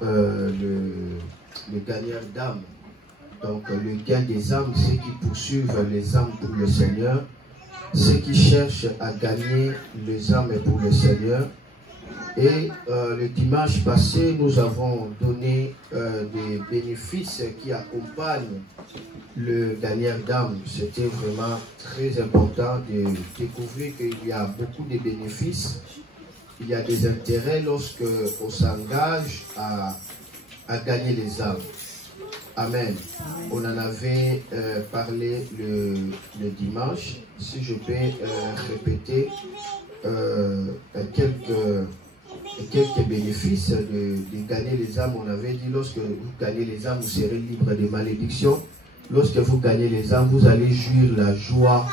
le gagneur d'âmes. Donc le gain des âmes, ceux qui poursuivent les âmes pour le Seigneur, ceux qui cherchent à gagner les âmes pour le Seigneur. Et le dimanche passé, nous avons donné des bénéfices qui accompagnent le gagneur d'âme. C'était vraiment très important de découvrir qu'il y a beaucoup de bénéfices. Il y a des intérêts lorsque on s'engage à gagner les âmes. Amen. On en avait parlé le dimanche. Si je peux répéter quelques bénéfices de gagner les âmes. On avait dit, lorsque vous gagnez les âmes, vous serez libre de malédiction. Lorsque vous gagnez les âmes, vous allez jouir la joie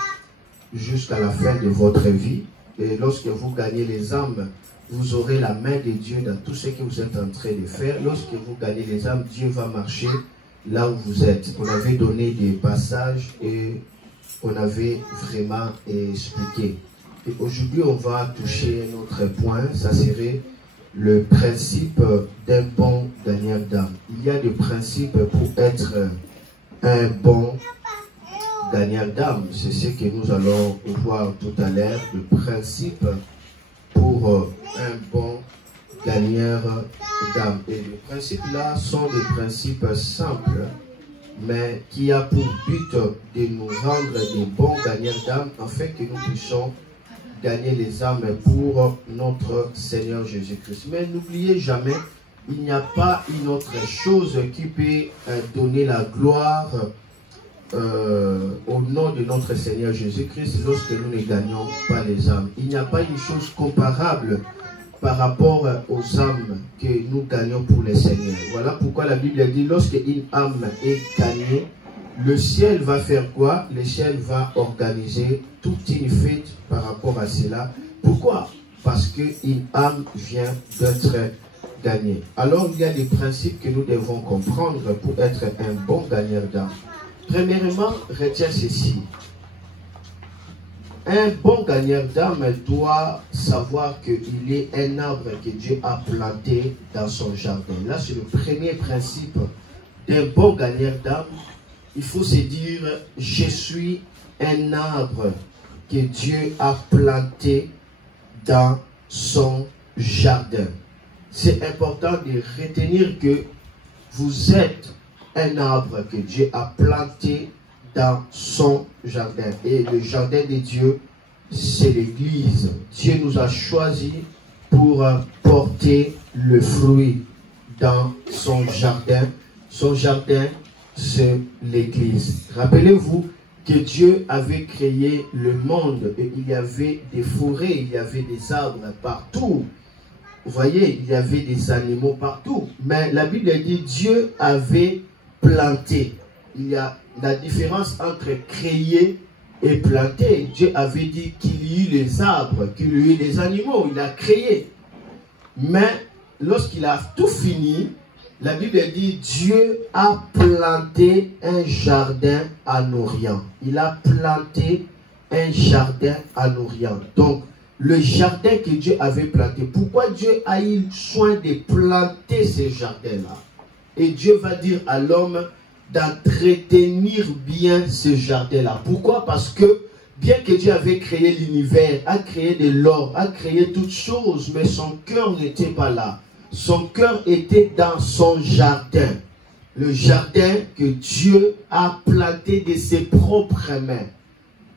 jusqu'à la fin de votre vie. Et lorsque vous gagnez les âmes, vous aurez la main de Dieu dans tout ce que vous êtes en train de faire. Lorsque vous gagnez les âmes, Dieu va marcher là où vous êtes. On avait donné des passages et on avait vraiment expliqué. Et aujourd'hui, on va toucher un autre point, ça serait le principe d'un bon gagneur d'âme. Il y a des principes pour être un bon gagneur d'âme. C'est ce que nous allons voir tout à l'heure, le principe pour un bon gagneur d'âme. Et les principes-là sont des principes simples, mais qui a pour but de nous rendre des bons gagneurs d'âme, afin que nous puissions gagner les âmes pour notre Seigneur Jésus-Christ. Mais n'oubliez jamais, il n'y a pas une autre chose qui peut donner la gloire au nom de notre Seigneur Jésus-Christ lorsque nous ne gagnons pas les âmes. Il n'y a pas une chose comparable par rapport aux âmes que nous gagnons pour le Seigneur. Voilà pourquoi la Bible dit, lorsque une âme est gagnée, le ciel va faire quoi? Le ciel va organiser toute une fête par rapport à cela. Pourquoi? Parce qu'une âme vient d'être gagnée. Alors il y a des principes que nous devons comprendre pour être un bon gagneur d'âme. Premièrement, retiens ceci. Un bon gagneur d'âme doit savoir qu'il est un arbre que Dieu a planté dans son jardin. Là, c'est le premier principe d'un bon gagneur d'âme. Il faut se dire, je suis un arbre que Dieu a planté dans son jardin. C'est important de retenir que vous êtes un arbre que Dieu a planté dans son jardin. Et le jardin de Dieu, c'est l'Église. Dieu nous a choisis pour porter le fruit dans son jardin. Son jardin, c'est l'Église. Rappelez-vous que Dieu avait créé le monde et il y avait des forêts, il y avait des arbres partout. Vous voyez, il y avait des animaux partout. Mais la Bible dit Dieu avait planté. Il y a la différence entre créer et planter. Dieu avait dit qu'il y eut les arbres, qu'il y eut les animaux. Il a créé. Mais lorsqu'il a tout fini, la Bible dit Dieu a planté un jardin en Orient. Il a planté un jardin en Orient. Donc, le jardin que Dieu avait planté, pourquoi Dieu a eu soin de planter ce jardin-là? Et Dieu va dire à l'homme d'entretenir bien ce jardin-là. Pourquoi? Parce que bien que Dieu avait créé l'univers, a créé de l'or, a créé toutes choses, mais son cœur n'était pas là. Son cœur était dans son jardin. Le jardin que Dieu a planté de ses propres mains.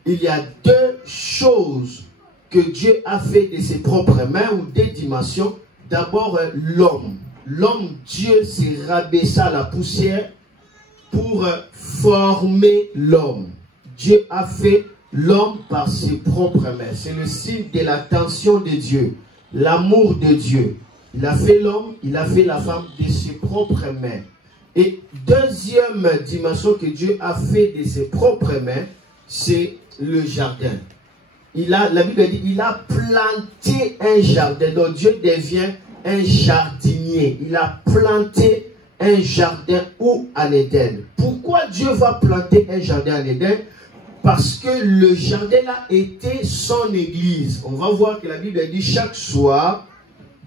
Il y a deux choses que Dieu a fait de ses propres mains, ou deux dimensions. D'abord, l'homme. L'homme, Dieu s'est rabaissé à la poussière pour former l'homme. Dieu a fait l'homme par ses propres mains. C'est le signe de l'attention de Dieu, l'amour de Dieu. Il a fait l'homme, il a fait la femme de ses propres mains. Et deuxième dimension que Dieu a fait de ses propres mains, c'est le jardin. La Bible dit, il a planté un jardin. Donc Dieu devient un jardinier. Il a planté un jardin où? En Éden. Pourquoi Dieu va planter un jardin en Éden? Parce que le jardin là était son église. On va voir que la Bible dit chaque soir,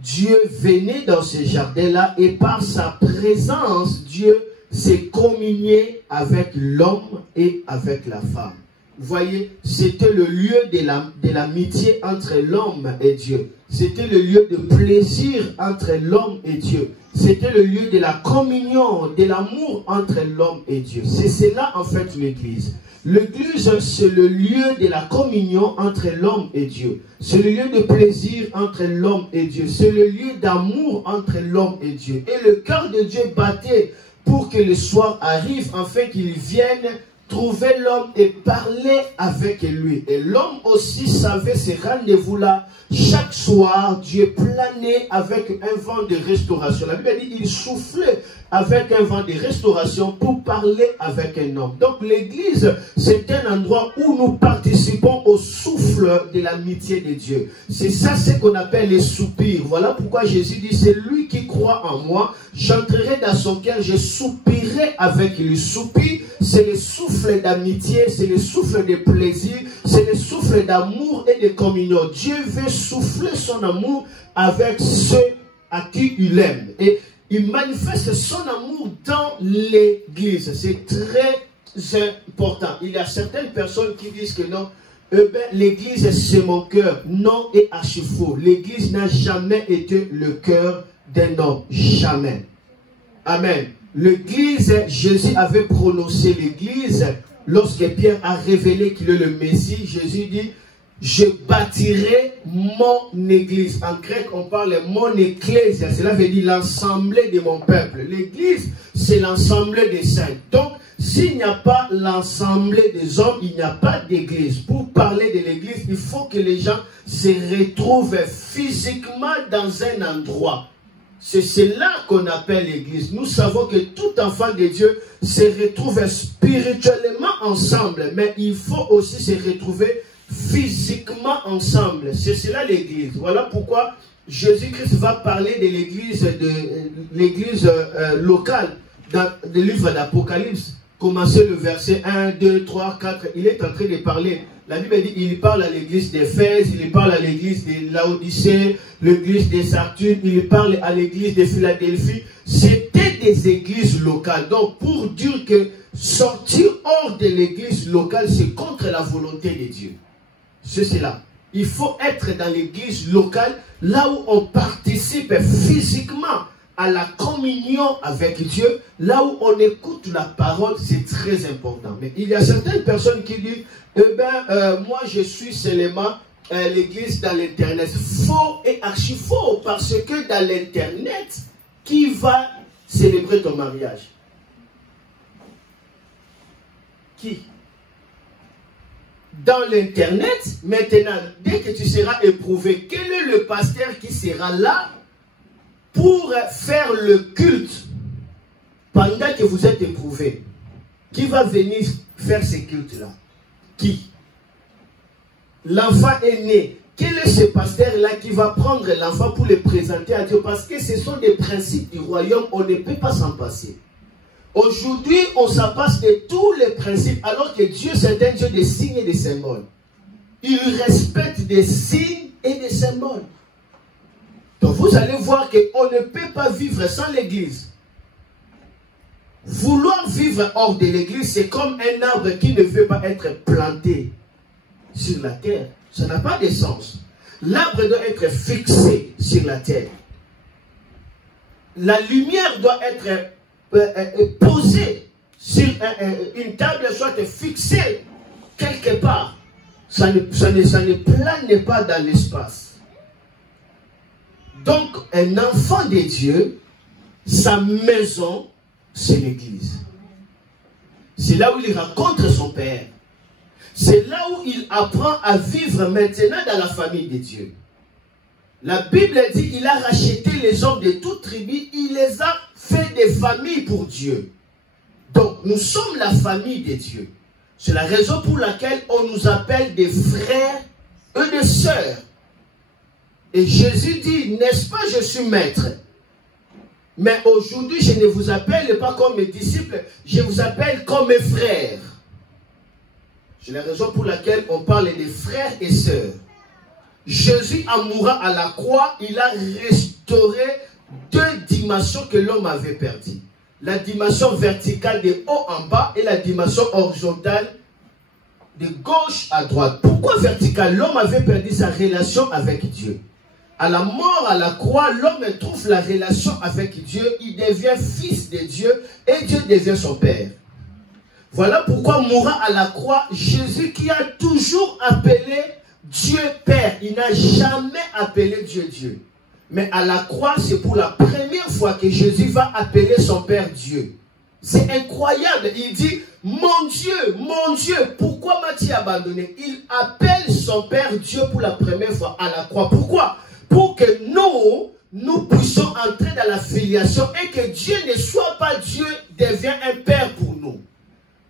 Dieu venait dans ce jardin-là et par sa présence, Dieu s'est communié avec l'homme et avec la femme. Vous voyez, c'était le lieu de l'amitié entre l'homme et Dieu. C'était le lieu de plaisir entre l'homme et Dieu. C'était le lieu de la communion, de l'amour entre l'homme et Dieu. C'est cela en fait l'Église. L'Église, c'est le lieu de la communion entre l'homme et Dieu. C'est le lieu de plaisir entre l'homme et Dieu. C'est le lieu d'amour entre l'homme et Dieu. Et le cœur de Dieu battait pour que le soir arrive, afin qu'il vienne trouver l'homme et parler avec lui. Et l'homme aussi savait ces rendez-vous-là. Chaque soir, Dieu planait avec un vent de restauration. La Bible dit qu'il soufflait avec un vent de restauration pour parler avec un homme. Donc l'église, c'est un endroit où nous participons au souffle de l'amitié de Dieu. C'est ça ce qu'on appelle les soupirs. Voilà pourquoi Jésus dit, c'est lui qui croit en moi, j'entrerai dans son cœur, je soupirerai avec lui. Soupir, c'est le souffle d'amitié, c'est le souffle de plaisir, c'est le souffle d'amour et de communion. Dieu veut souffler son amour avec ceux à qui il aime. Et il manifeste son amour dans l'église. C'est très important. Il y a certaines personnes qui disent que non, l'église c'est mon cœur. Non et archi faux. L'église n'a jamais été le cœur d'un homme. Jamais. Amen. L'église, Jésus avait prononcé l'église lorsque Pierre a révélé qu'il est le Messie. Jésus dit, je bâtirai mon église. En grec, on parle mon ecclésia. Cela veut dire l'ensemble de mon peuple. L'église, c'est l'ensemble des saints. Donc, s'il n'y a pas l'ensemble des hommes, il n'y a pas d'église. Pour parler de l'église, il faut que les gens se retrouvent physiquement dans un endroit. C'est cela qu'on appelle l'église. Nous savons que tout enfant de Dieu se retrouve spirituellement ensemble, mais il faut aussi se retrouver physiquement ensemble. C'est cela l'église. Voilà pourquoi Jésus-Christ va parler de l'église locale dans le livre d'Apocalypse. Commencez le verset 1, 2, 3, 4. Il est en train de parler. La Bible dit, il parle à l'église d'Éphèse, il parle à l'église de Laodicée, l'église de Sartune, il parle à l'église de Philadelphie. C'était des églises locales. Donc, pour dire que sortir hors de l'église locale, c'est contre la volonté de Dieu. C'est cela. Il faut être dans l'église locale, là où on participe physiquement à la communion avec Dieu, là où on écoute la parole, c'est très important. Mais il y a certaines personnes qui disent, moi je suis seulement l'église dans l'internet. Faux et archi faux, parce que dans l'internet, qui va célébrer ton mariage? Qui? Dans l'internet, maintenant, dès que tu seras éprouvé, quel est le pasteur qui sera là pour faire le culte pendant que vous êtes éprouvé? Qui va venir faire ce culte-là? Qui? L'enfant est né. Quel est ce pasteur-là qui va prendre l'enfant pour le présenter à Dieu? Parce que ce sont des principes du royaume, on ne peut pas s'en passer. Aujourd'hui, on s'en passe de tous les principes, alors que Dieu, c'est un Dieu des signes et des symboles. Il respecte des signes et des symboles. Donc vous allez voir qu'on ne peut pas vivre sans l'église. Vouloir vivre hors de l'église, c'est comme un arbre qui ne veut pas être planté sur la terre. Ça n'a pas de sens. L'arbre doit être fixé sur la terre. La lumière doit être posée sur une table, soit fixée quelque part. Ça ne plane pas dans l'espace. Donc, un enfant de Dieu, sa maison, c'est l'église. C'est là où il rencontre son Père. C'est là où il apprend à vivre maintenant dans la famille de Dieu. La Bible dit qu'il a racheté les hommes de toute tribu, il les a fait des familles pour Dieu. Donc, nous sommes la famille de Dieu. C'est la raison pour laquelle on nous appelle des frères et des sœurs. Et Jésus dit, n'est-ce pas, je suis maître. Mais aujourd'hui, je ne vous appelle pas comme mes disciples, je vous appelle comme mes frères. C'est la raison pour laquelle on parle des frères et sœurs. Jésus, en mourant à la croix, il a restauré deux dimensions que l'homme avait perdues. La dimension verticale de haut en bas et la dimension horizontale de gauche à droite. Pourquoi verticale? L'homme avait perdu sa relation avec Dieu. À la mort, à la croix, l'homme trouve la relation avec Dieu. Il devient fils de Dieu et Dieu devient son Père. Voilà pourquoi, mourant à la croix, Jésus qui a toujours appelé Dieu Père, il n'a jamais appelé Dieu Dieu. Mais à la croix, c'est pour la première fois que Jésus va appeler son Père Dieu. C'est incroyable. Il dit, mon Dieu, pourquoi m'as-tu abandonné? Il appelle son Père Dieu pour la première fois à la croix. Pourquoi? Pour que nous puissions entrer dans la filiation et que Dieu ne soit pas Dieu, devient un Père pour nous.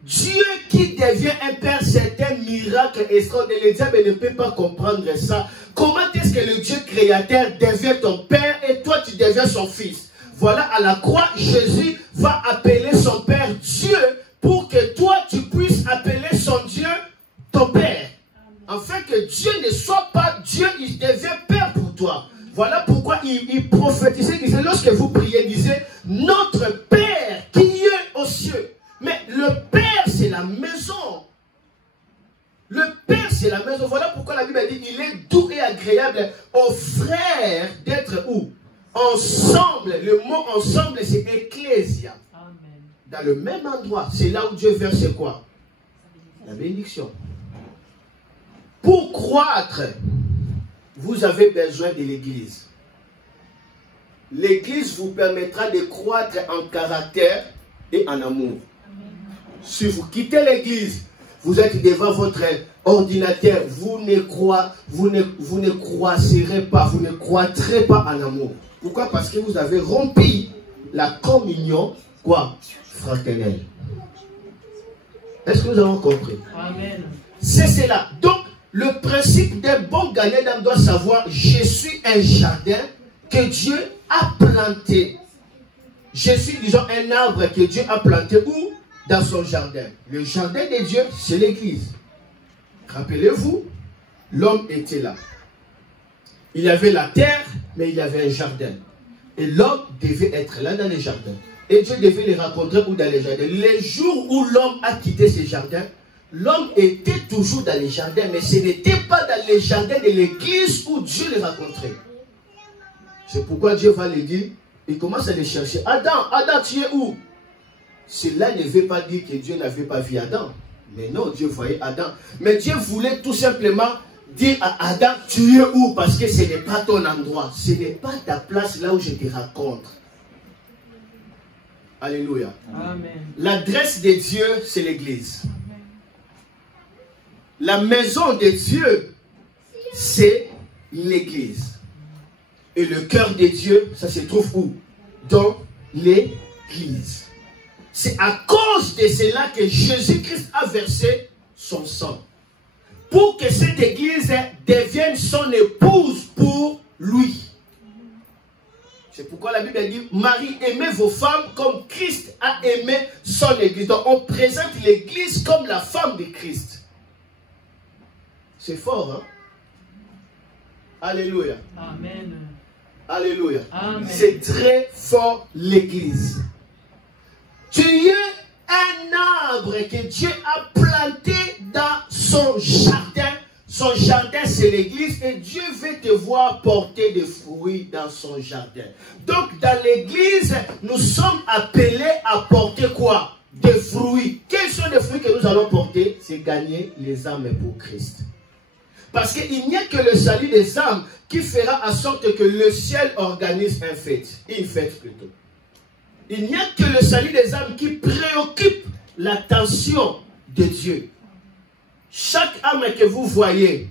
Dieu qui devient un Père, c'est un miracle extraordinaire. Le diable ne peut pas comprendre ça. Comment est-ce que le Dieu créateur devient ton Père et toi tu deviens son fils? Voilà, à la croix, Jésus va appeler son Père Dieu pour que toi tu puisses appeler son Dieu ton Père. Afin que Dieu ne soit pas Dieu, il devient Père pour toi. Voilà pourquoi il prophétisait, il disait, lorsque vous priez, il disait, notre Père qui est aux cieux. Mais le Père, c'est la maison. Le Père, c'est la maison. Voilà pourquoi la Bible dit, il est doux et agréable aux frères d'être où? Ensemble. Le mot ensemble, c'est ecclésia. Amen. Dans le même endroit. C'est là où Dieu verse quoi? La bénédiction. Pour croître, vous avez besoin de l'Église. L'Église vous permettra de croître en caractère et en amour. Si vous quittez l'église, vous êtes devant votre ordinateur, vous ne croîtrez pas, vous ne croîtrez pas en amour. Pourquoi? Parce que vous avez rompu la communion, quoi? Fraternelle. Est-ce que nous avons compris? Amen. C'est cela. Donc, le principe d'un bon gagnant d'âme doit savoir, je suis un jardin que Dieu a planté. Je suis, disons, un arbre que Dieu a planté où? Dans son jardin. Le jardin de Dieu, c'est l'église. Rappelez-vous, l'homme était là. Il y avait la terre, mais il y avait un jardin. Et l'homme devait être là dans le jardin. Et Dieu devait les rencontrer où dans les jardins. Les jours où l'homme a quitté ce jardin, l'homme était toujours dans les jardins, mais ce n'était pas dans les jardins de l'église où Dieu les rencontrait. C'est pourquoi Dieu va les dire, il commence à les chercher. Adam, tu es où? Cela ne veut pas dire que Dieu n'avait pas vu Adam. Mais non, Dieu voyait Adam. Mais Dieu voulait tout simplement dire à Adam, tu es où? Parce que ce n'est pas ton endroit. Ce n'est pas ta place là où je te rencontre. Alléluia. Amen. L'adresse de Dieu, c'est l'église. La maison de Dieu, c'est l'église. Et le cœur de Dieu, ça se trouve où? Dans l'église. C'est à cause de cela que Jésus-Christ a versé son sang. Pour que cette église devienne son épouse pour lui. C'est pourquoi la Bible dit, Marie, aimez vos femmes comme Christ a aimé son église. Donc on présente l'église comme la femme de Christ. C'est fort, hein? Alléluia. Amen. Alléluia. C'est très fort l'église. Tu es un arbre que Dieu a planté dans son jardin. Son jardin, c'est l'église et Dieu veut te voir porter des fruits dans son jardin. Donc, dans l'église, nous sommes appelés à porter quoi? Des fruits. Quels sont les fruits que nous allons porter? C'est gagner les âmes pour Christ. Parce qu'il n'y a que le salut des âmes qui fera en sorte que le ciel organise une fête plutôt. Il n'y a que le salut des âmes qui préoccupe l'attention de Dieu. Chaque âme que vous voyez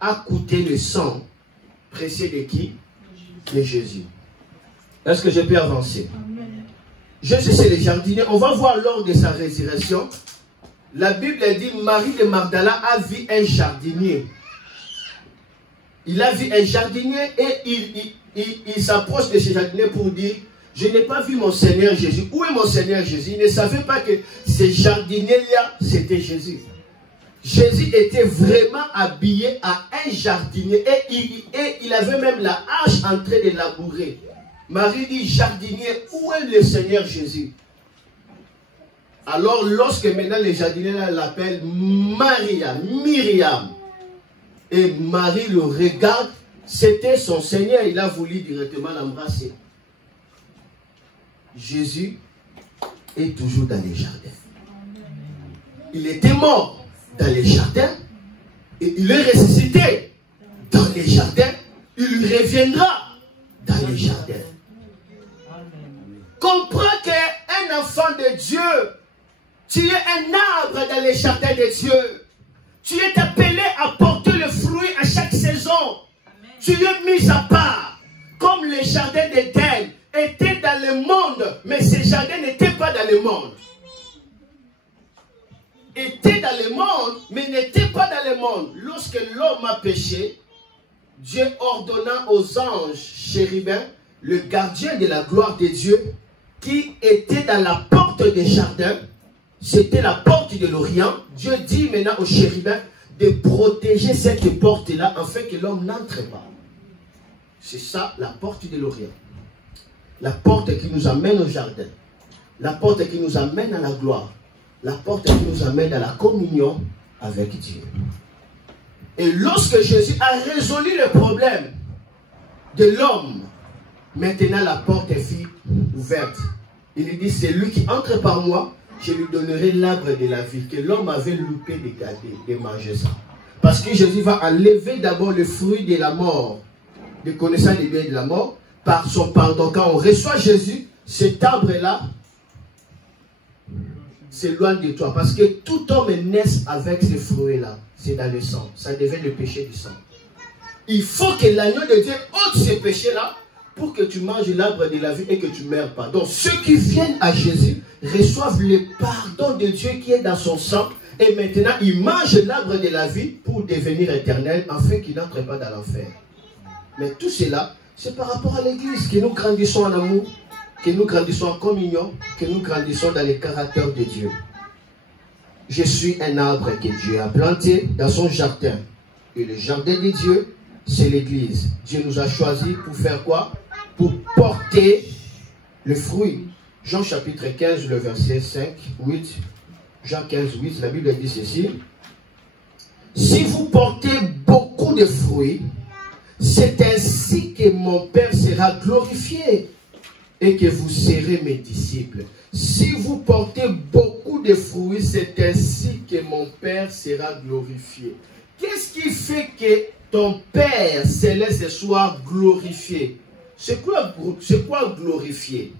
a coûté le sang précieux de qui? De Jésus. Est-ce que je peux avancer? Amen. Jésus, c'est le jardinier. On va voir lors de sa résurrection. La Bible dit, Marie de Magdala a vu un jardinier. Il a vu un jardinier et il s'approche de ce jardinier pour dire, je n'ai pas vu mon Seigneur Jésus. Où est mon Seigneur Jésus? Il ne savait pas que ce jardinier-là, c'était Jésus. Jésus était vraiment habillé à un jardinier et il avait même la hache en train de labourer. Marie dit, jardinier, où est le Seigneur Jésus? Alors lorsque maintenant les jardiniers l'appellent Myriam, et Marie le regarde, c'était son Seigneur, il a voulu directement l'embrasser. Jésus est toujours dans les jardins. Il était mort dans les jardins et il est ressuscité dans les jardins. Il reviendra dans les jardins. Comprends qu'un enfant de Dieu, tu es un arbre dans les jardins de Dieu. Tu es appelé à porter le fruit à chaque saison. Tu es mis à part. Comme les jardins d'Éden étaient dans le monde, mais ces jardins n'étaient pas dans le monde. Étaient dans le monde, mais n'étaient pas dans le monde. Lorsque l'homme a péché, Dieu ordonna aux anges chérubins, le gardien de la gloire de Dieu, qui était dans la porte des jardins, c'était la porte de l'Orient. Dieu dit maintenant aux chérubins de protéger cette porte-là afin que l'homme n'entre pas. C'est ça la porte de l'Orient. La porte qui nous amène au jardin. La porte qui nous amène à la gloire. La porte qui nous amène à la communion avec Dieu. Et lorsque Jésus a résolu le problème de l'homme, maintenant la porte est ouverte. Il lui dit, c'est lui qui entre par moi, je lui donnerai l'arbre de la vie. Que l'homme avait loupé de manger ça. Parce que Jésus va enlever d'abord le fruit de la mort, de connaissance des biens de la mort, par son pardon. Quand on reçoit Jésus, cet arbre-là s'éloigne de toi. Parce que tout homme naît avec ce fruit-là. C'est dans le sang. Ça devient le péché du sang. Il faut que l'agneau de Dieu ôte ce péché-là pour que tu manges l'arbre de la vie et que tu ne meurs pas. Donc ceux qui viennent à Jésus reçoivent le pardon de Dieu qui est dans son sang. Et maintenant, ils mangent l'arbre de la vie pour devenir éternel afin qu'ils n'entrent pas dans l'enfer. Mais tout cela, c'est par rapport à l'église que nous grandissons en amour, que nous grandissons en communion, que nous grandissons dans les caractères de Dieu. Je suis un arbre que Dieu a planté dans son jardin. Et le jardin de Dieu, c'est l'église. Dieu nous a choisis pour faire quoi? Pour porter le fruit. Jean chapitre 15, le verset 5, 8. Jean 15, 8, la Bible dit ceci. Si vous portez beaucoup de fruits, c'est ainsi que mon Père sera glorifié et que vous serez mes disciples. Si vous portez beaucoup de fruits, c'est ainsi que mon Père sera glorifié. Qu'est-ce qui fait que ton Père céleste soit glorifié? C'est quoi glorifier?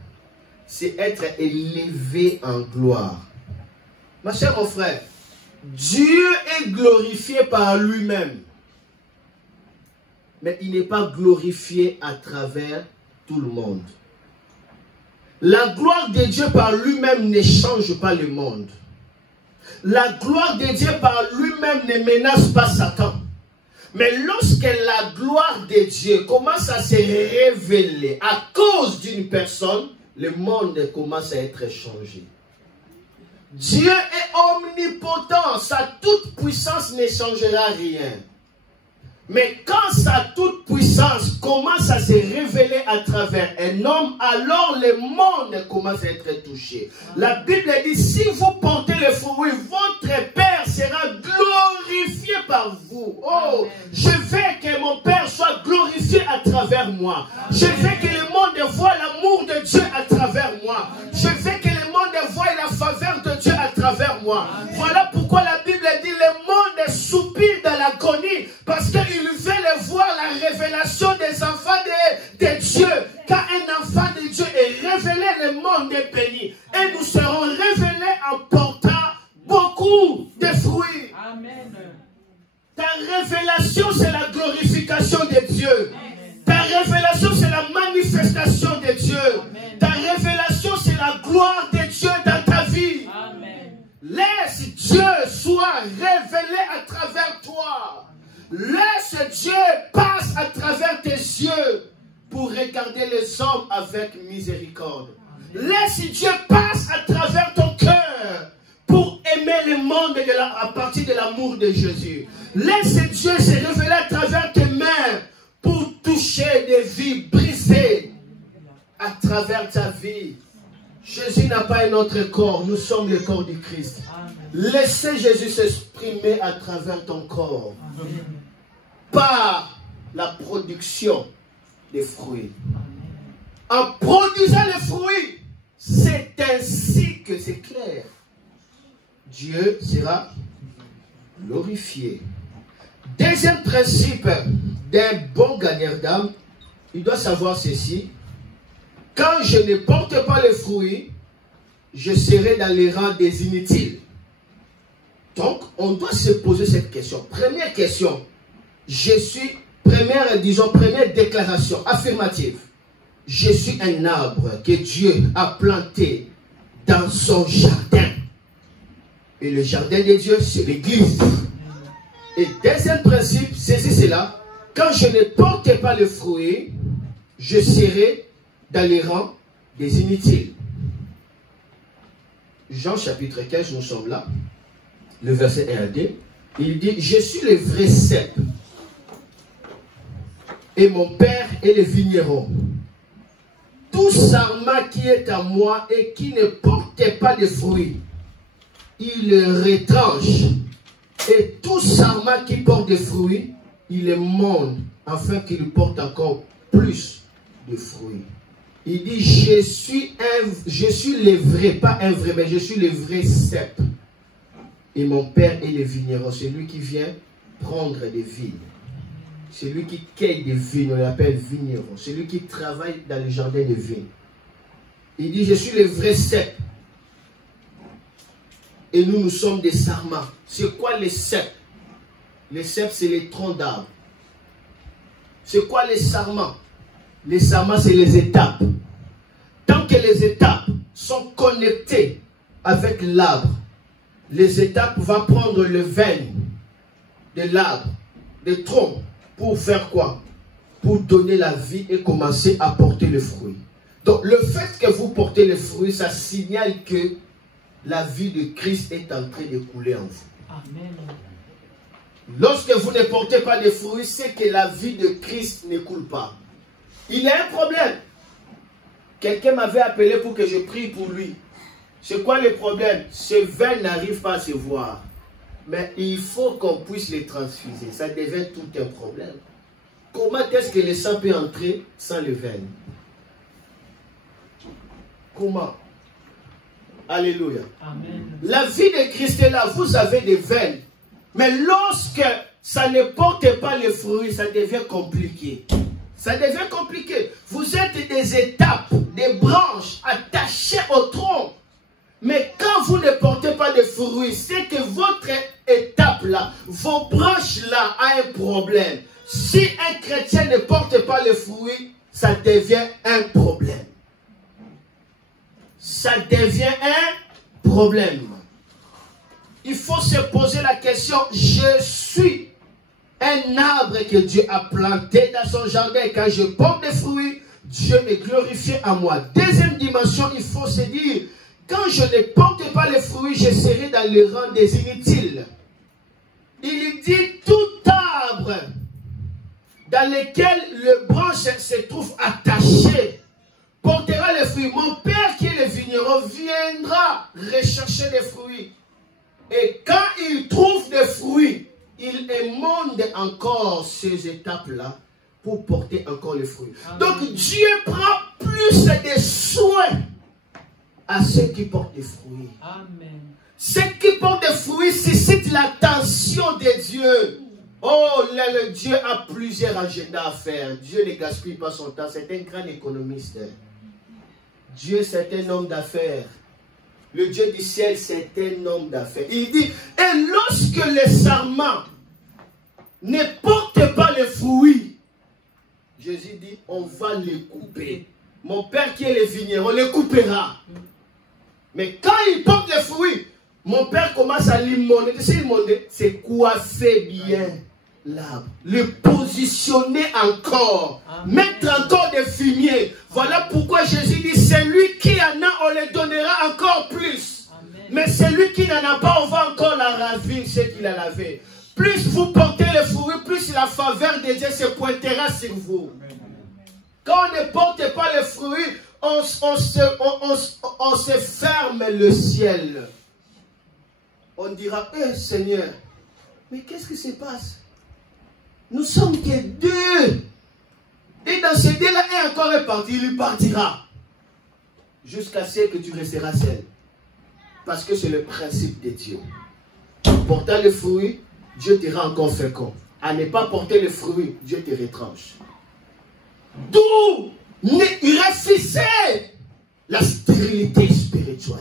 C'est être élevé en gloire. Ma chère, mon frère, Dieu est glorifié par lui-même. Mais il n'est pas glorifié à travers tout le monde. La gloire de Dieu par lui-même ne change pas le monde. La gloire de Dieu par lui-même ne menace pas Satan. Mais lorsque la gloire de Dieu commence à se révéler à cause d'une personne, le monde commence à être changé. Dieu est omnipotent, sa toute puissance ne changera rien. Mais quand sa toute puissance commence à se révéler à travers un homme, alors le monde commence à être touché. La Bible dit, si vous portez le fruit, votre Père sera glorifié par vous. Oh, je veux que mon Père soit glorifié à travers moi. Je veux que le monde voie l'amour de Dieu à travers moi. Je veux que le monde voie la faveur de Dieu à travers moi. Voilà pourquoi la Bible dit, le monde soupire dans l'agonie, parce qu'il veut voir la révélation des enfants de Dieu. Quand un enfant de Dieu est révélé, le monde est béni. Et nous serons révélés en portant beaucoup de fruits. Amen. Ta révélation, c'est la glorification de Dieu. Ta révélation, c'est la manifestation de Dieu. Amen. Ta révélation, c'est la gloire de Dieu dans ta vie. Amen. Laisse Dieu soit révélé à travers toi. Laisse Dieu passe à travers tes yeux pour regarder les hommes avec miséricorde. Laisse Dieu passe à travers ton cœur pour aimer aimer le monde à partir de l'amour de Jésus. Laisse Dieu se révéler à travers tes mains pour toucher des vies brisées à travers ta vie. Jésus n'a pas un autre corps, nous sommes le corps du Christ. Laissez Jésus s'exprimer à travers ton corps. Par la production des fruits. En produisant les fruits, c'est ainsi que c'est clair. Dieu sera glorifié. Deuxième principe d'un bon gagneur d'âme, il doit savoir ceci. Quand je ne porte pas les fruits, je serai dans les rangs des inutiles. Donc, on doit se poser cette question. Première question, première déclaration affirmative. Je suis un arbre que Dieu a planté dans son jardin. Et le jardin de Dieu, c'est l'église. Et deuxième principe, c'est cela. Quand je ne porte pas le fruit, je serai dans les rangs des inutiles. Jean chapitre 15, nous sommes là. Le verset 1 à 2. Il dit, je suis le vrai cep. Et mon père est le vigneron. Tout sarment qui est à moi et qui ne porte pas de fruits, il le retranche. Et tout sarment qui porte des fruits, il le monte, afin qu'il porte encore plus de fruits. Il dit, je suis le vrai, pas un vrai, mais je suis le vrai cep. Et mon père est le vigneron, c'est lui qui vient prendre des vignes. C'est lui qui cueille des vignes, on l'appelle vigneron. C'est lui qui travaille dans le jardin de vignes. Il dit, je suis le vrai cep. Et nous sommes des sarments. C'est quoi les cep? Les cep, c'est les troncs d'arbres. C'est quoi les sarments? Les sarments, c'est les étapes. Tant que les étapes sont connectées avec l'arbre, les étapes vont prendre le veine de l'arbre, des troncs, pour faire quoi? Pour donner la vie et commencer à porter le fruit. Donc le fait que vous portez le fruit, ça signale que la vie de Christ est en train de couler en vous. Amen. Lorsque vous ne portez pas de fruits, c'est que la vie de Christ ne coule pas. Il y a un problème. Quelqu'un m'avait appelé pour que je prie pour lui. C'est quoi le problème? Ces veines n'arrivent pas à se voir. Mais il faut qu'on puisse les transfuser. Ça devient tout un problème. Comment est-ce que le sang peut entrer sans les veines? Comment? Alléluia. Amen. La vie de Christ est là. Vous avez des veines. Mais lorsque ça ne porte pas les fruits, ça devient compliqué. Ça devient compliqué. Vous êtes des étapes, des branches attachées au tronc. Mais quand vous ne portez pas de fruits, c'est que votre étape là, vos branches là a un problème. Si un chrétien ne porte pas les fruits, ça devient un problème. Ça devient un problème. Il faut se poser la question, je suis un arbre que Dieu a planté dans son jardin. Quand je porte des fruits, Dieu est glorifié en moi. Deuxième dimension, il faut se dire, quand je ne porte pas les fruits, je serai dans le rang des inutiles. Il dit, tout arbre dans lequel le branche se trouve attaché portera les fruits. Mon Père qui est le vigneron viendra rechercher des fruits. Et quand il trouve des fruits, il émonde encore ces étapes-là pour porter encore les fruits. Amen. Donc Dieu prend plus de soin à ceux qui portent des fruits. Amen. Ceux qui portent des fruits suscitent l'attention de Dieu. Oh, là, le Dieu a plusieurs agendas à faire. Dieu ne gaspille pas son temps. C'est un grand économiste. Dieu, c'est un homme d'affaires. Le Dieu du ciel, c'est un homme d'affaires. Il dit, et lorsque les sarments ne portent pas les fruits, Jésus dit, on va les couper. Mon Père qui est le vigneron les coupera. Mais quand il porte les fruits, mon Père commence à l'immonder. C'est coiffer bien l'arbre, le positionner encore, mettre encore des fumiers. Voilà pourquoi Jésus dit, c'est lui qui en a, on le donnera encore plus. Amen. Mais celui qui n'en a pas, on va encore la ravir, ce qu'il a lavé. Plus vous portez les fruits, plus la faveur de Dieu se pointera sur vous. Quand on ne porte pas les fruits, on se ferme le ciel. On dira, Seigneur, mais qu'est-ce qui se passe? Nous sommes que deux. Et dans ces deux-là, un encore est parti, il partira. Jusqu'à ce que tu resteras seul. Parce que c'est le principe de Dieu. Portant les fruits, Dieu te rend encore fécond. À ne pas porter les fruits, Dieu te retranche. D'où refusez la stérilité spirituelle.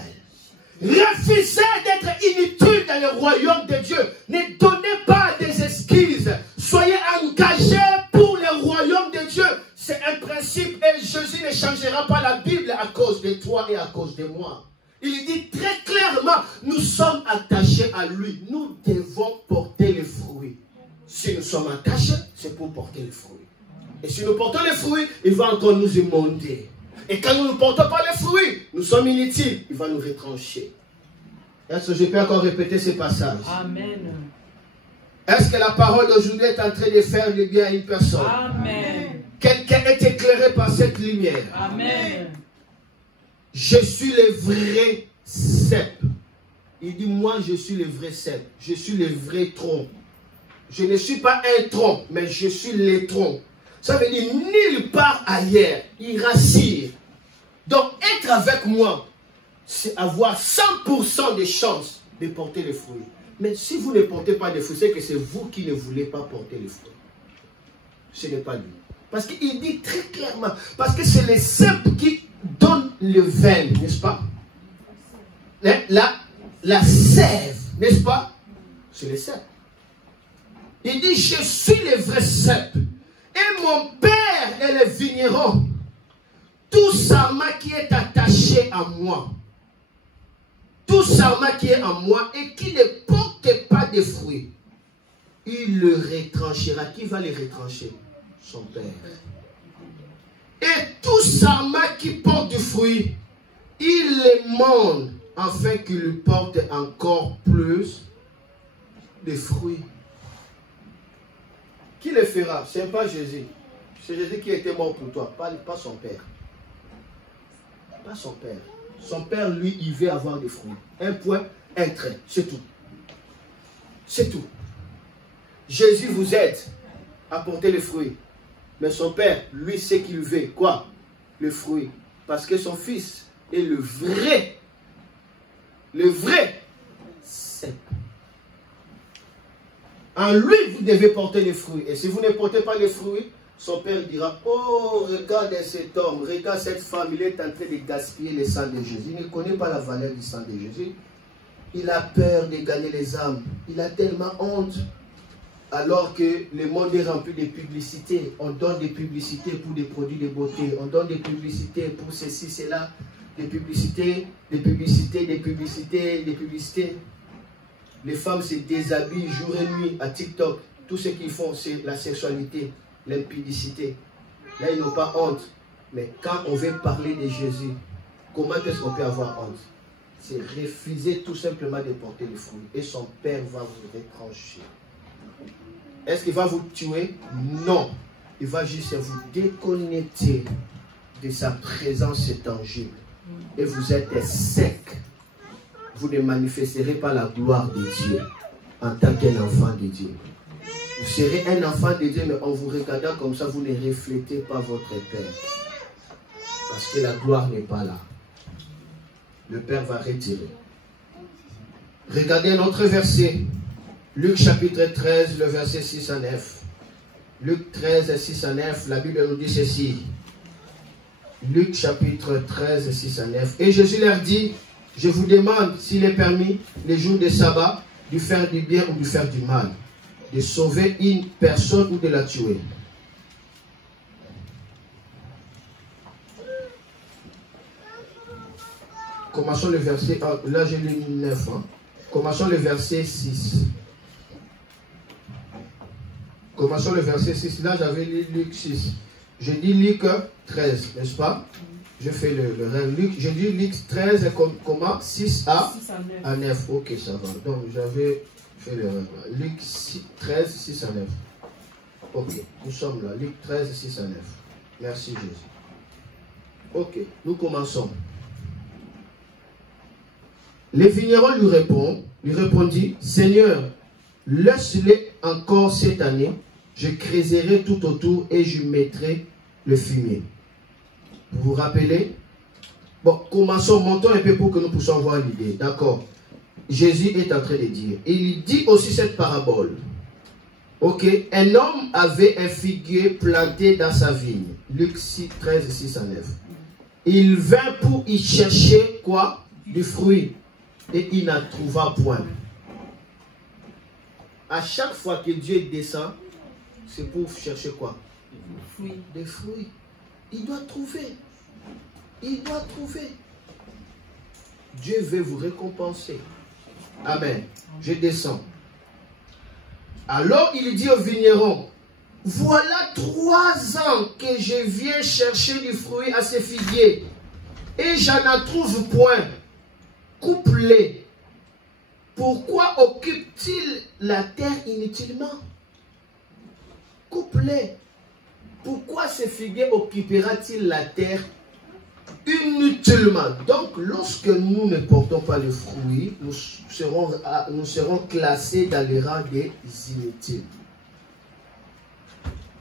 Refusez d'être inutile dans le royaume de Dieu. Ne donnez pas des excuses. Soyez engagés pour le royaume de Dieu. C'est un principe et Jésus ne changera pas la Bible à cause de toi et à cause de moi. Il dit très clairement, nous sommes attachés à lui. Nous devons porter les fruits. Si nous sommes attachés, c'est pour porter les fruits. Et si nous portons les fruits, il va encore nous émonder. Et quand nous ne portons pas les fruits, nous sommes inutiles. Il va nous retrancher. Est-ce que je peux encore répéter ces passages? Amen. Est-ce que la parole d'aujourd'hui est en train de faire du bien à une personne? Amen. Quelqu'un est éclairé par cette lumière. Amen. Je suis le vrai cep. Il dit, moi je suis le vrai cep. Je suis le vrai tronc. Je ne suis pas un tronc, mais je suis le tronc. Ça veut dire nulle part ailleurs. Il rassure. Donc être avec moi, c'est avoir 100% de chances de porter les fruits. Mais si vous ne portez pas de fruits, c'est que c'est vous qui ne voulez pas porter les fruits. Ce n'est pas lui. Parce qu'il dit très clairement, parce que c'est le cep qui donne le vin, n'est-ce pas? La sève, n'est-ce pas? C'est le cep. Il dit, je suis le vrai cep. Et mon père est le vigneron. Tout sarment qui est attaché à moi, tout sarment qui est en moi et qui ne porte pas de fruits, il le retranchera. Qui va le retrancher? Son père. Et tout sarment qui porte du fruit, il le monde afin qu'il lui porte encore plus de fruits. Qui le fera? Ce n'est pas Jésus. C'est Jésus qui était mort pour toi, pas son père. Pas son père. Son père, lui, il veut avoir des fruits. Un point, un trait. C'est tout. C'est tout. Jésus vous aide à porter les fruits. Mais son père, lui, sait qu'il veut. Quoi? Le fruit. Parce que son fils est le vrai cep. En lui, vous devez porter les fruits. Et si vous ne portez pas les fruits, son père dira, oh, regarde cet homme, regarde cette femme, il est en train de gaspiller le sang de Jésus. Il ne connaît pas la valeur du sang de Jésus. Il a peur de gagner les âmes. Il a tellement honte. Alors que le monde est rempli de publicités. On donne des publicités pour des produits de beauté. On donne des publicités pour ceci, cela. Des publicités, des publicités, des publicités, des publicités. Les femmes se déshabillent jour et nuit à TikTok. Tout ce qu'ils font, c'est la sexualité, l'impudicité. Là, ils n'ont pas honte. Mais quand on veut parler de Jésus, comment est-ce qu'on peut avoir honte? C'est refuser tout simplement de porter les fruits. Et son Père va vous retrancher. Est-ce qu'il va vous tuer? Non. Il va juste vous déconnecter de sa présence tangible. Et vous êtes sec. Vous ne manifesterez pas la gloire de Dieu en tant qu'un enfant de Dieu. Vous serez un enfant de Dieu, mais en vous regardant comme ça, vous ne reflétez pas votre Père. Parce que la gloire n'est pas là. Le Père va retirer. Regardez un autre verset. Luc chapitre 13, le verset 6 à 9. Luc 13, 6 à 9, la Bible nous dit ceci. Luc chapitre 13, 6 à 9. Et Jésus leur dit, je vous demande s'il est permis, les jours de sabbat, de faire du bien ou de faire du mal, de sauver une personne ou de la tuer. Commençons le verset, là j'ai lu 9. Commençons le verset 6. Commençons le verset 6. Là j'avais lu Luc 6. Je dis Luc 13, n'est-ce pas? Je fais le rêve. Luc, je dis Luc 13, comment 6 à 6 à 9. à 9. Ok, ça va. Donc, j'avais fait le rêve. Luc 13, 6 à 9. Ok, nous sommes là. Luc 13, 6 à 9. Merci Jésus. Ok, nous commençons. Les vignerons lui répondit, Seigneur, laisse-les encore cette année, je creuserai tout autour et je mettrai le fumier. Vous vous rappelez? Bon, commençons, montons un peu pour que nous puissions voir l'idée. D'accord. Jésus est en train de dire. Il dit aussi cette parabole. Ok. Un homme avait un figuier planté dans sa vigne. Luc 13, 6 à 9. Il vint pour y chercher quoi? Du fruit. Et il n'en trouva point. À chaque fois que Dieu descend, c'est pour chercher quoi? Des fruits. Il doit trouver. Il doit trouver. Dieu veut vous récompenser. Amen. Je descends. Alors il dit au vigneron, voilà 3 ans que je viens chercher du fruit à ces figuiers et j'en trouve point. Coupe-les. Pourquoi occupe-t-il la terre inutilement? Coupe-les. Pourquoi ce figuier occupera-t-il la terre inutilement? Donc, lorsque nous ne portons pas le fruit, nous serons classés dans les rangs des inutiles.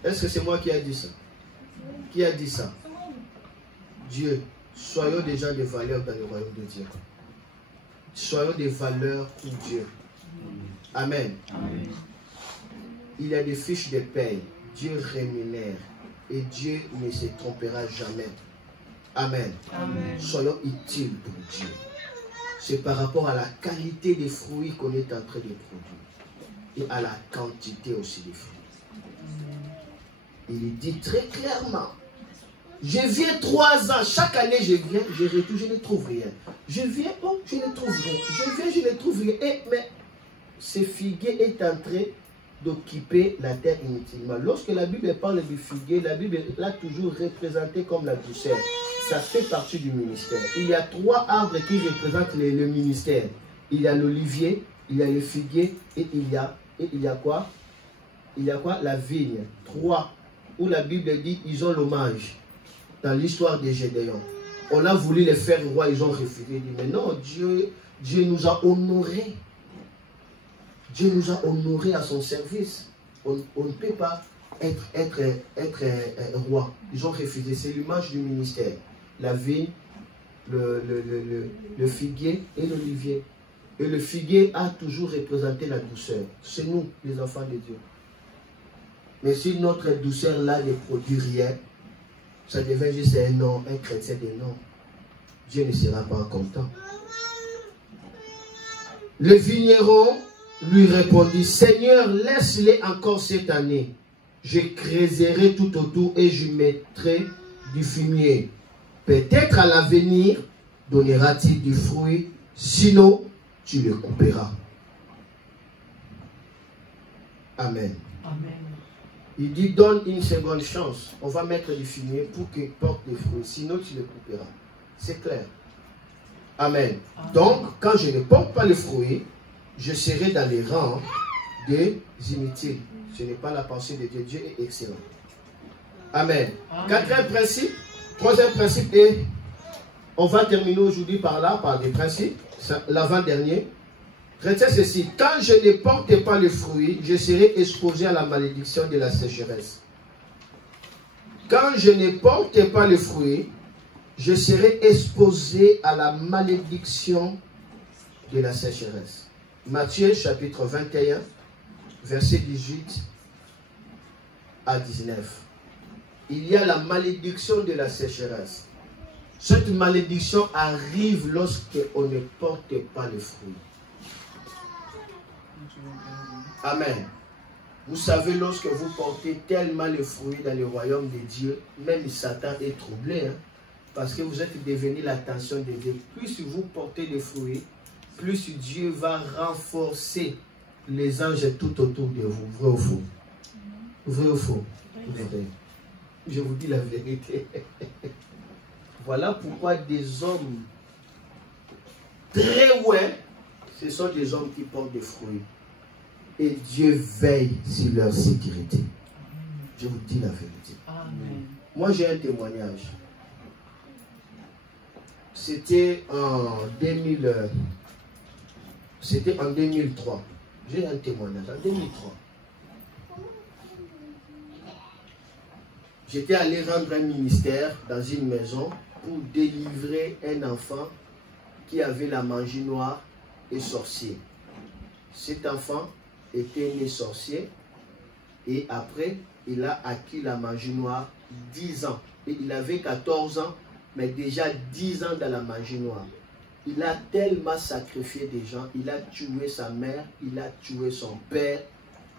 Est-ce que c'est moi qui ai dit ça? Qui a dit ça? Dieu. Soyons déjà des valeurs dans le royaume de Dieu. Soyons des valeurs pour Dieu. Amen. Amen. Il y a des fiches de paye. Dieu rémunère. Et Dieu ne se trompera jamais. Amen. Amen. Soyons utiles pour Dieu. C'est par rapport à la qualité des fruits qu'on est en train de produire. Et à la quantité aussi des fruits. Il dit très clairement. Je viens 3 ans, chaque année je viens, je retourne, je ne trouve rien. Je viens, oh, je ne trouve rien. Je viens, je ne trouve rien. Mais ce figuier est en train d'occuper la terre inutilement. Lorsque la Bible parle du figuier, la Bible l'a toujours représenté comme la douceur. Ça fait partie du ministère. Il y a 3 arbres qui représentent le ministère. Il y a l'olivier, il y a le figuier et il y a quoi? Il y a quoi? La vigne. 3, où la Bible dit ils ont l'hommage. Dans l'histoire de Gédéon. On a voulu les faire roi, ils ont refusé. Ils disent, mais non, Dieu nous a honorés. Dieu nous a honorés à son service. On ne peut pas être roi. Ils ont refusé. C'est l'image du ministère. La vigne, le figuier et l'olivier. Et le figuier a toujours représenté la douceur. C'est nous, les enfants de Dieu. Mais si notre douceur là ne produit rien, ça devient juste un nom, un chrétien de nom. Dieu ne sera pas content. Le vigneron lui répondit, Seigneur, laisse-les encore cette année. Je creuserai tout autour et je mettrai du fumier. Peut-être à l'avenir donnera-t-il du fruit, sinon tu le couperas. Amen. Amen. Il dit, donne une seconde chance. On va mettre du fumier pour qu'il porte des fruits. Sinon, tu le couperas. C'est clair. Amen. Amen. Donc, quand je ne porte pas les fruits, je serai dans les rangs des inutiles. Ce n'est pas la pensée de Dieu. Dieu est excellent. Amen. Amen. 4e principe. 3e principe. Et on va terminer aujourd'hui par là, par des principes. L'avant-dernier. Retiens ceci, quand je ne porte pas le fruit, je serai exposé à la malédiction de la sécheresse. Quand je ne porte pas le fruit, je serai exposé à la malédiction de la sécheresse. Matthieu chapitre 21, verset 18 à 19. Il y a la malédiction de la sécheresse. Cette malédiction arrive lorsqu'on ne porte pas le fruit. Amen. Vous savez, lorsque vous portez tellement le fruit dans le royaume de Dieu, même Satan est troublé, hein, parce que vous êtes devenu l'attention de Dieu. Plus vous portez le fruit, plus Dieu va renforcer les anges tout autour de vous. Vrai ou faux? Vrai ou faux? Je vous dis la vérité. Voilà pourquoi des hommes très ouins, ce sont des hommes qui portent des fruits. Et Dieu veille sur leur sécurité. Je vous dis la vérité. Amen. Moi, j'ai un témoignage. C'était en 2003. J'ai un témoignage en 2003. J'étais allé rendre un ministère dans une maison pour délivrer un enfant qui avait la magie noire et sorcier. Cet enfant était né sorcier et après, il a acquis la magie noire 10 ans. Et il avait 14 ans, mais déjà 10 ans dans la magie noire. Il a tellement sacrifié des gens, il a tué sa mère, il a tué son père.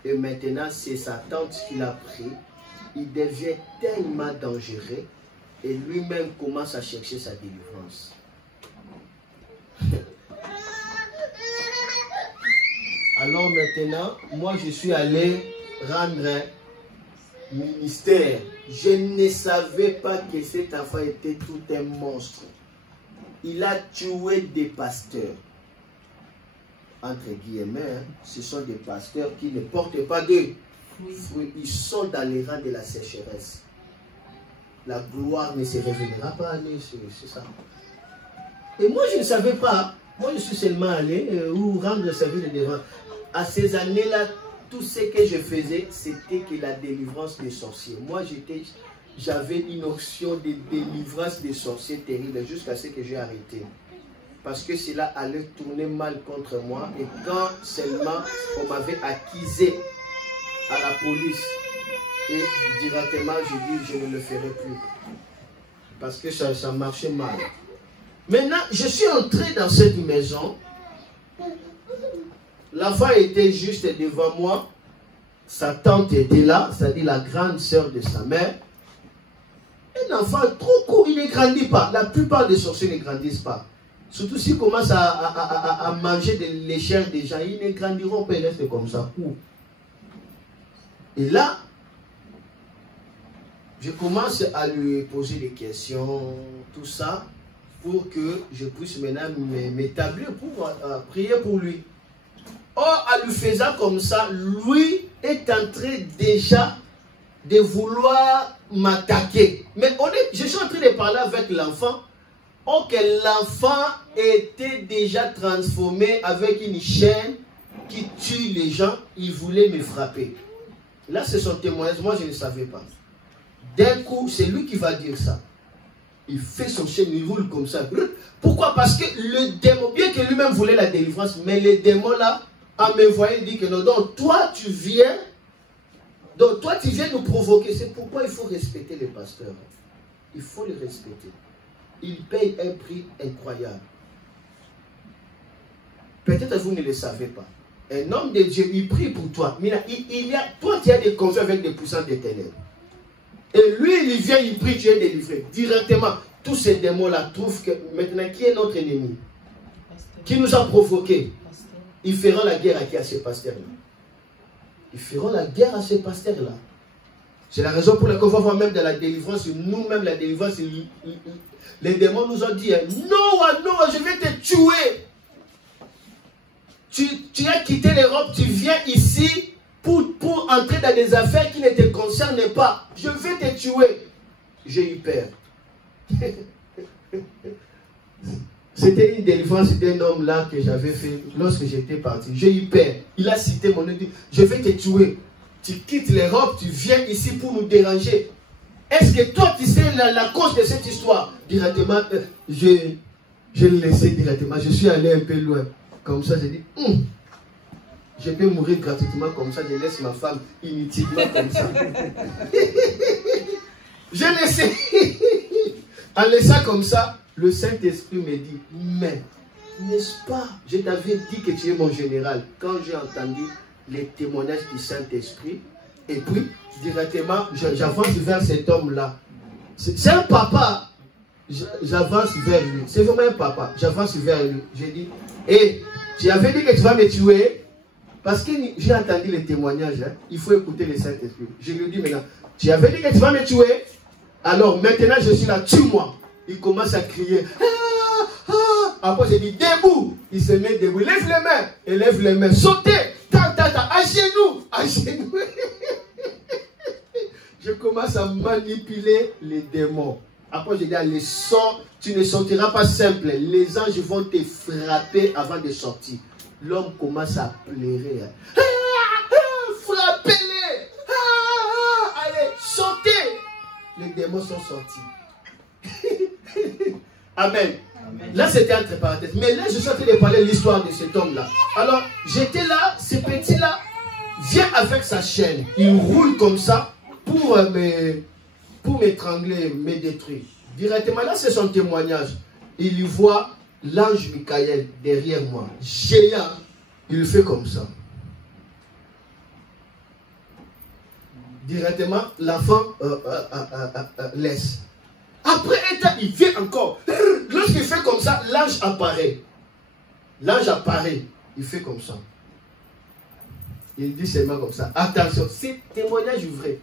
Et maintenant, c'est sa tante qu'il a pris. Il devient tellement dangereux et lui-même commence à chercher sa délivrance. Alors maintenant, moi je suis allé rendre un ministère. Je ne savais pas que cet enfant était tout un monstre. Il a tué des pasteurs. Entre guillemets, ce sont des pasteurs qui ne portent pas de fruits. Ils sont dans les rangs de la sécheresse. La gloire ne se révélera pas à nous, c'est ça. Et moi je ne savais pas. Moi je suis seulement allé rendre le service de délivrance. À ces années-là, tout ce que je faisais, c'était que la délivrance des sorciers. Moi, j'avais une notion de délivrance des sorciers terrible jusqu'à ce que j'ai arrêté. Parce que cela allait tourner mal contre moi. Et quand seulement on m'avait accusé à la police, et directement, je dis, je ne le ferai plus. Parce que ça marchait mal. Maintenant, je suis entré dans cette maison. L'enfant était juste devant moi. Sa tante était là, c'est-à-dire la grande sœur de sa mère. Un enfant trop court, il ne grandit pas. La plupart des sorciers ne grandissent pas. Surtout s'ils commencent à manger les chairs des gens, ils ne grandiront pas, ils restent comme ça. Et là, je commence à lui poser des questions, tout ça, pour que je puisse maintenant m'établir pour prier pour lui. Or, en lui faisant comme ça, lui est en train déjà de vouloir m'attaquer. Mais je suis en train de parler avec l'enfant. Or que l'enfant était déjà transformé avec une chaîne qui tue les gens. Il voulait me frapper. Là, c'est son témoignage. Moi, je ne savais pas. D'un coup, c'est lui qui va dire ça. Il fait son chaîne, il roule comme ça. Pourquoi? Parce que le démon, bien que lui-même voulait la délivrance, mais le démon là, en me voyant, il dit que non, donc toi tu viens nous provoquer. C'est pourquoi il faut respecter les pasteurs. Il faut les respecter. Ils payent un prix incroyable. Peut-être vous ne le savez pas. Un homme de Dieu, il prie pour toi. Mais toi tu as des conflits avec des puissances des ténèbres. Et lui, il vient, il prie, tu es délivré. Directement, tous ces démons-là trouvent que maintenant, qui est notre ennemi? Qui nous a provoqués? Ils feront la guerre à ces pasteurs-là. Ils feront la guerre à ces pasteurs-là. C'est la raison pour laquelle on va voir même dans la délivrance, nous-mêmes la délivrance, les démons nous ont dit, non, je vais te tuer. Tu as quitté l'Europe, tu viens ici pour entrer dans des affaires qui ne te concernent pas. Je vais te tuer. J'ai eu peur. C'était une délivrance d'un homme là que j'avais fait lorsque j'étais parti. J'ai eu peur. Il a cité mon nom. Je vais te tuer. Tu quittes l'Europe, tu viens ici pour nous déranger. Est-ce que toi tu sais la cause de cette histoire? Directement, je l'ai laissé directement. Je suis allé un peu loin. Comme ça, j'ai dit, je peux mourir gratuitement comme ça. Je laisse ma femme inutilement comme ça. J'ai laissé. En laissant comme ça, le Saint-Esprit me dit, mais n'est-ce pas, je t'avais dit que tu es mon général. Quand j'ai entendu les témoignages du Saint-Esprit, et puis directement, j'avance vers cet homme-là. C'est un papa. J'avance vers lui. C'est vraiment un papa. J'avance vers lui. J'ai dit, tu avais dit que tu vas me tuer. Parce que j'ai entendu les témoignages. Hein. Il faut écouter le Saint-Esprit. Je lui dis maintenant, tu avais dit que tu vas me tuer. Alors maintenant, je suis là, tue-moi. Il commence à crier. Ah, ah. Après, j'ai dit debout. Il se met debout. Lève les mains. Et lève les mains. Sautez. Ta, ta, ta. À genoux. À genoux. Je commence à manipuler les démons. Après, je dis, allez, sors. Tu ne sortiras pas simple. Les anges vont te frapper avant de sortir. L'homme commence à pleurer. Ah, ah, frappez-les. Ah, ah, allez, sautez. Les démons sont sortis. Amen. Amen. Là, c'était entre parenthèses. Mais là, je suis en train de parler de l'histoire de cet homme-là. Alors, j'étais là, ce petit-là vient avec sa chaîne. Il roule comme ça pour m'étrangler, me détruire. Directement, là, c'est son témoignage. Il y voit l'ange Michael derrière moi. Géant. Il fait comme ça. Directement, l'enfant laisse. Après, il vient encore. Lorsqu'il fait comme ça, l'ange apparaît. L'ange apparaît. Il fait comme ça. Il dit seulement comme ça. Attention, c'est témoignage vrai.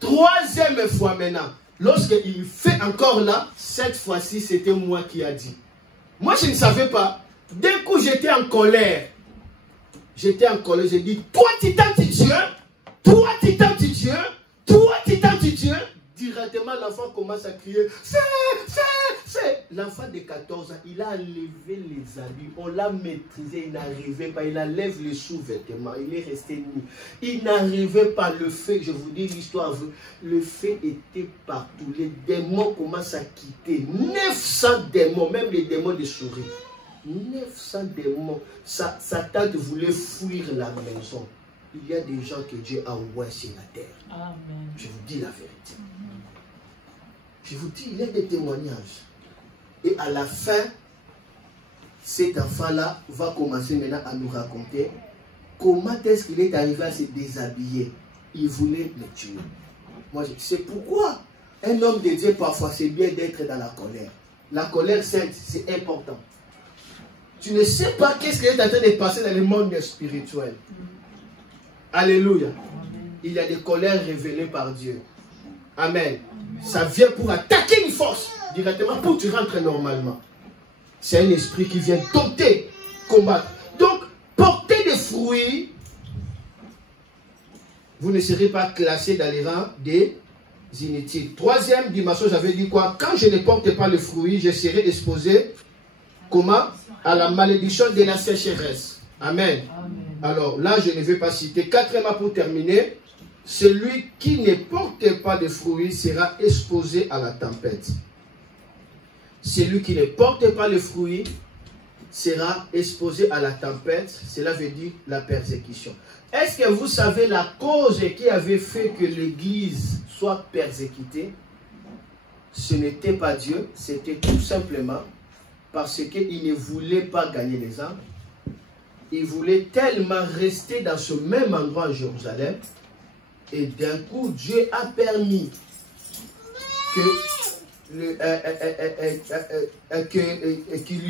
Troisième fois maintenant. Lorsqu'il fait encore là, cette fois-ci, c'était moi qui a dit. Moi, je ne savais pas. D'un coup, j'étais en colère. J'étais en colère. J'ai dit, toi, titan de Dieu. Toi, titan de Dieu. Toi, titan de Dieu. Directement, l'enfant commence à crier. C'est. L'enfant de 14 ans, il a enlevé les habits. On l'a maîtrisé. Il n'arrivait pas. Il enlève les sous-vêtements. Il est resté nu. Il n'arrivait pas. Le feu, je vous dis l'histoire. Le feu était partout. Les démons commencent à quitter. 900 démons, même les démons de souris. 900 démons. Sa tante voulait fuir la maison. Il y a des gens que Dieu a envoyés sur la terre. Amen. Je vous dis la vérité. Je vous dis, il y a des témoignages. Et à la fin, cet enfant-là va commencer maintenant à nous raconter comment est-ce qu'il est arrivé à se déshabiller. Il voulait me tuer. Moi, c'est pourquoi un homme de Dieu, parfois, c'est bien d'être dans la colère. La colère sainte, c'est important. Tu ne sais pas qu'est-ce qui est en train de passer dans le monde spirituel. Alléluia. Il y a des colères révélées par Dieu. Amen. Ça vient pour attaquer une force directement pour que tu rentres normalement. C'est un esprit qui vient dompter, combattre. Donc, porter des fruits, vous ne serez pas classé dans les rangs des inutiles. Troisième dimension, j'avais dit quoi? Quand je ne porte pas le fruit, je serai exposé, comment? À la malédiction de la sécheresse. Amen. Amen. Alors là, je ne vais pas citer. Quatrièmement, pour terminer, celui qui ne porte pas de fruits sera exposé à la tempête. Celui qui ne porte pas le fruit sera exposé à la tempête. Cela veut dire la persécution. Est-ce que vous savez la cause qui avait fait que l'Église soit persécutée? Ce n'était pas Dieu, c'était tout simplement parce qu'il ne voulait pas gagner les âmes. Il voulait tellement rester dans ce même endroit à Jérusalem. Et d'un coup, Dieu a permis qu'il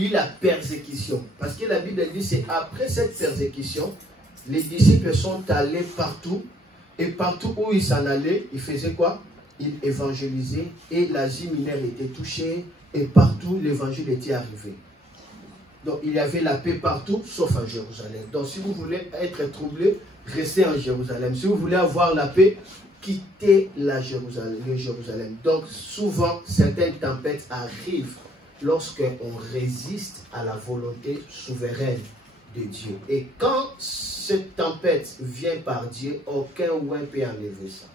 y ait la persécution. Parce que la Bible dit, c'est après cette persécution, les disciples sont allés partout. Et partout où ils s'en allaient, ils faisaient quoi? Ils évangélisaient. Et l'Asie mineure était touchée. Et partout, l'évangile était arrivé. Donc, il y avait la paix partout, sauf en Jérusalem. Donc, si vous voulez être troublé, restez en Jérusalem. Si vous voulez avoir la paix, quittez le Jérusalem. Donc, souvent, certaines tempêtes arrivent lorsqu'on résiste à la volonté souveraine de Dieu. Et quand cette tempête vient par Dieu, aucun ouin peut enlever ça.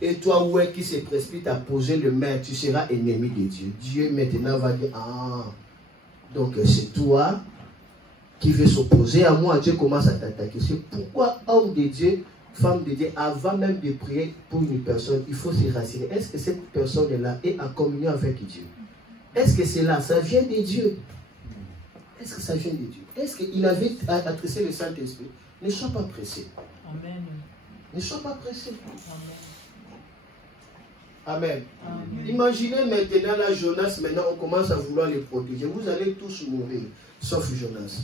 Et toi, ouin qui se précipite à poser le main, tu seras ennemi de Dieu. Dieu maintenant va dire, ah, donc c'est toi qui veux s'opposer à moi. Dieu commence à t'attaquer. C'est pourquoi homme de Dieu, femme de Dieu, avant même de prier pour une personne, il faut se rassurer. Est-ce que cette personne-là est en communion avec Dieu? Est-ce que c'est là? Ça vient de Dieu? Est-ce que ça vient de Dieu? Est-ce qu'il avait adressé le Saint-Esprit? Ne sois pas pressé. Amen. Ne sois pas pressé. Amen. Amen. Imaginez maintenant là, Jonas, maintenant on commence à vouloir les protéger. Vous allez tous mourir, sauf Jonas.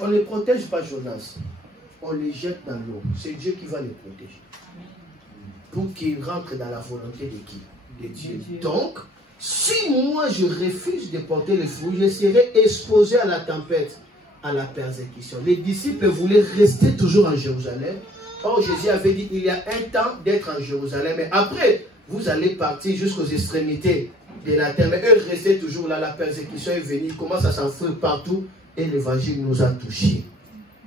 On ne protège pas Jonas. On les jette dans l'eau. C'est Dieu qui va les protéger. Pour qu'ils rentrent dans la volonté de qui? De Dieu. Donc, Si moi je refuse de porter le fruit, je serai exposé à la tempête, à la persécution. Les disciples voulaient rester toujours en Jérusalem. Or, Jésus avait dit, il y a un temps d'être en Jérusalem. Mais après, vous allez partir jusqu'aux extrémités de la terre. Mais eux restaient toujours là. La persécution est venue. Il commence à s'enfuir partout. Et l'évangile nous a touchés.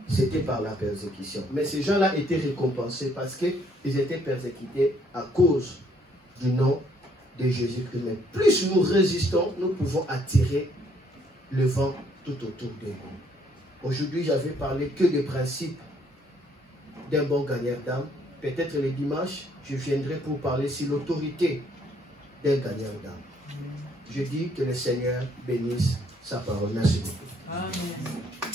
C'était par la persécution. Mais ces gens-là étaient récompensés parce qu'ils étaient persécutés à cause du nom de Jésus-Christ. Mais plus nous résistons, nous pouvons attirer le vent tout autour de nous. Aujourd'hui, j'avais parlé que des principes d'un bon gagneur d'âme. Peut-être le dimanche, je viendrai pour parler sur l'autorité d'un gagneur d'âme. Je dis que le Seigneur bénisse sa parole. Merci beaucoup. Amen.